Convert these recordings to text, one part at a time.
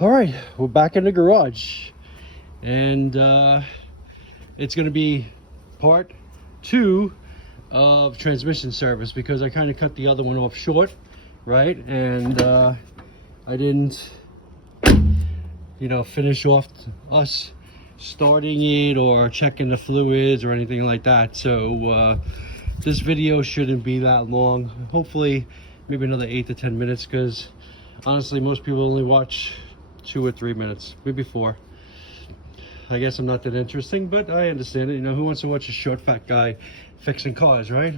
All right, we're back in the garage, and it's going to be part 2 of transmission service because I kind of cut the other one off short, right? And I didn't, finish off us starting it or checking the fluids or anything like that. So this video shouldn't be that long. Hopefully, maybe another 8 to 10 minutes, because honestly, most people only watch 2 or 3 minutes, maybe 4. I guess I'm not that interesting, but I understand it. Who wants to watch a short fat guy fixing cars, right?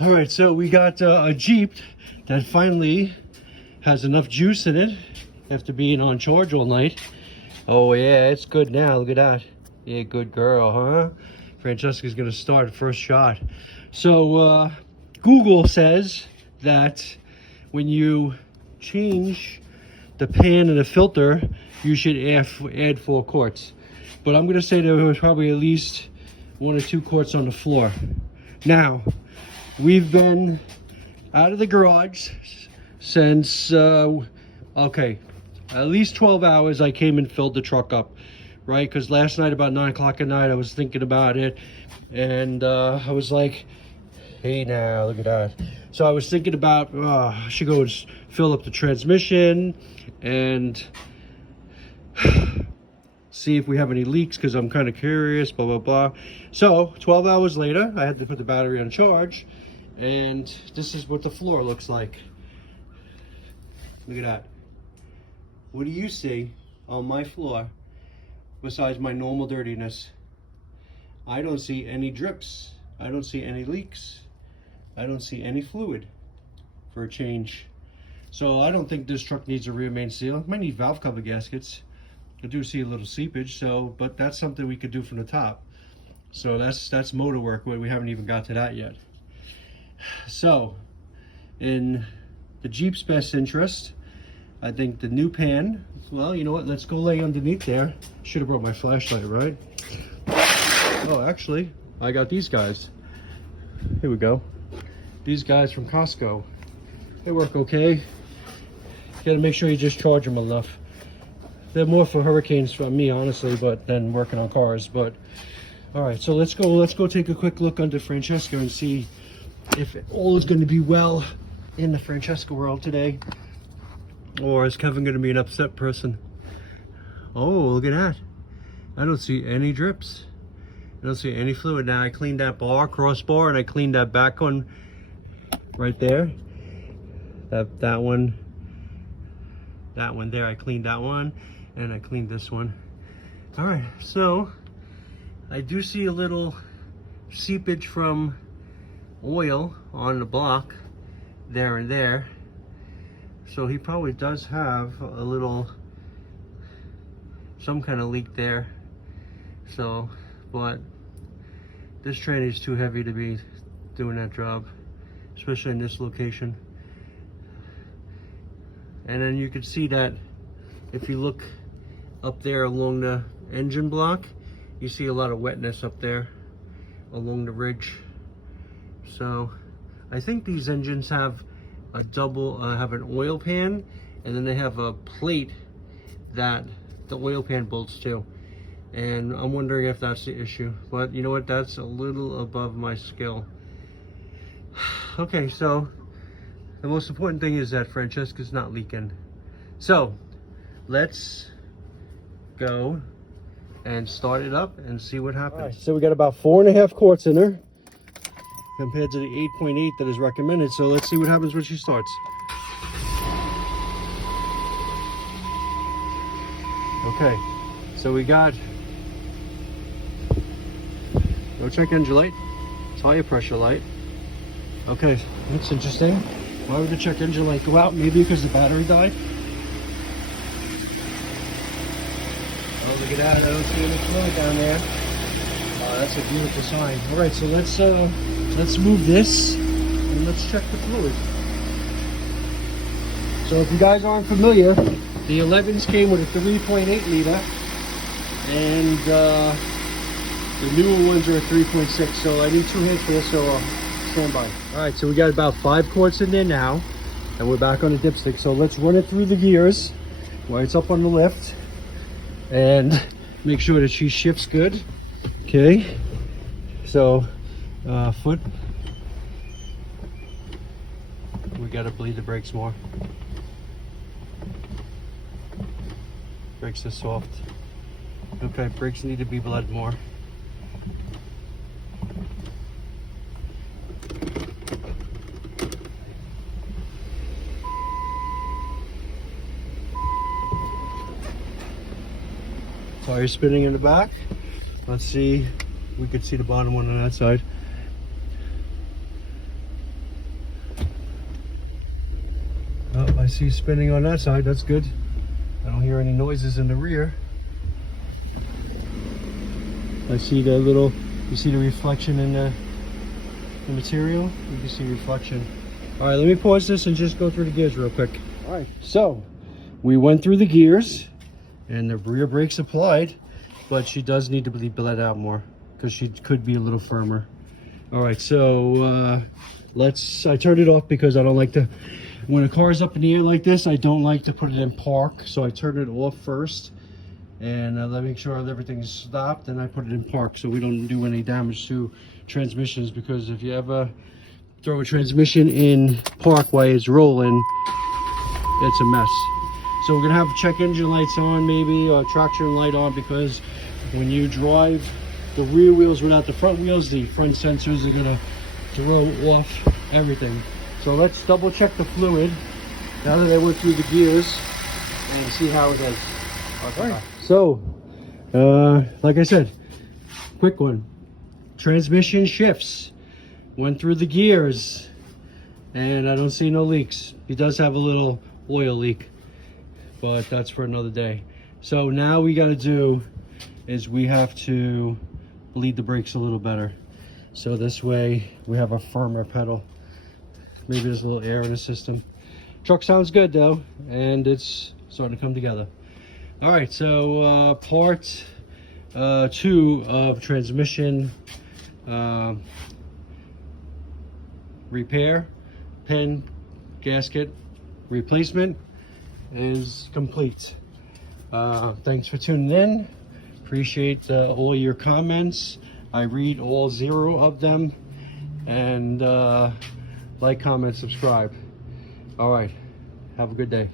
All right, so we got a Jeep that finally has enough juice in it after being on charge all night. Oh yeah, it's good now. Look at that. Yeah, good girl, huh? Francesca's gonna start first shot. So Google says that when you change the pan and the filter, you should add 4 quarts. But I'm gonna say there was probably at least 1 or 2 quarts on the floor. Now, we've been out of the garage since, okay, at least 12 hours. I came and filled the truck up, right? Because last night about 9 o'clock at night, I was thinking about it, and I was like, hey now, look at that. So I was thinking about, I should go and fill up the transmission and see if we have any leaks, because I'm kind of curious, blah, blah, blah. So 12 hours later, I had to put the battery on charge, and this is what the floor looks like. Look at that. What do you see on my floor besides my normal dirtiness? I don't see any drips. I don't see any leaks. I don't see any fluid for a change. So I don't think this truck needs a rear main seal. It might need valve cover gaskets. I do see a little seepage, but that's something we could do from the top. So that's motor work, but we haven't even got to that yet. So in the Jeep's best interest, I think the new pan, well, you know what, let's go lay underneath there. Should have brought my flashlight, right? Oh, actually, I got these guys. Here we go. These guys from Costco. They work okay. You gotta make sure you just charge them enough. They're more for hurricanes for me, honestly, but than working on cars. But all right, so let's go take a quick look under Francesca and see if all is going to be well in the Francesca world today, or is Kevin going to be an upset person? Oh, look at that. I don't see any drips. I don't see any fluid. Now I cleaned that crossbar, and I cleaned that back one right there. That one there, I cleaned that one, and I cleaned this one. All right, so I do see a little seepage from oil on the block there and there. So he probably does have a little, some kind of leak there. So, but this train is too heavy to be doing that job, especially in this location. And then you can see that if you look up there along the engine block, you see a lot of wetness up there along the ridge. So I think these engines have a have an oil pan, and then they have a plate that the oil pan bolts to. And I'm wondering if that's the issue, but you know what, that's a little above my skill. Okay, so the most important thing is that Francesca's not leaking. So let's go and start it up and see what happens. All right, so we got about 4.5 quarts in there compared to the 8.8 that is recommended. So let's see what happens when she starts. Okay, so we got no check engine light, tire pressure light. Okay, that's interesting. Why would the check engine light go out? Maybe because the battery died? Oh, look at that. I don't see any fluid down there. Oh, that's a beautiful sign. All right, so let's move this and let's check the fluid. So if you guys aren't familiar, the 11s came with a 3.8 liter, and the newer ones are a 3.6. So I need 2 hands for this, so stand by. All right, so we got about 5 quarts in there now, and we're back on the dipstick. So let's run it through the gears while it's up on the lift, and make sure that she shifts good. Okay, so foot, we gotta bleed the brakes more. Brakes are soft. Okay, brakes need to be bled more. Tire spinning in the back. Let's see, we could see the bottom one on that side. Oh, I see spinning on that side, that's good. I don't hear any noises in the rear. I see the little, you see the reflection in the material? You can see reflection. All right, let me pause this and just go through the gears real quick. All right, so we went through the gears and the rear brakes applied, but she does need to be bled out more because she could be a little firmer. All right, so I turned it off because I don't like to, when a car is up in the air like this, I don't like to put it in park. So I turned it off first and let me make sure everything's stopped, and I put it in park so we don't do any damage to transmissions, because if you ever throw a transmission in park while it's rolling, it's a mess. So we're gonna have check engine lights on, maybe, or traction light on, because when you drive the rear wheels without the front wheels, the front sensors are gonna throw off everything. So let's double check the fluid now that I went through the gears and see how it is. Okay. So, like I said, quick one. Transmission shifts. Went through the gears and I don't see no leaks. He does have a little oil leak, but that's for another day. So now we got to do is we have to bleed the brakes a little better. So this way we have a firmer pedal. Maybe there's a little air in the system. Truck sounds good though, and it's starting to come together. All right, so part 2 of transmission repair, pin, gasket replacement is complete. Thanks for tuning in. Appreciate all your comments. I read all 0 of them, and like, comment, subscribe. All right, have a good day.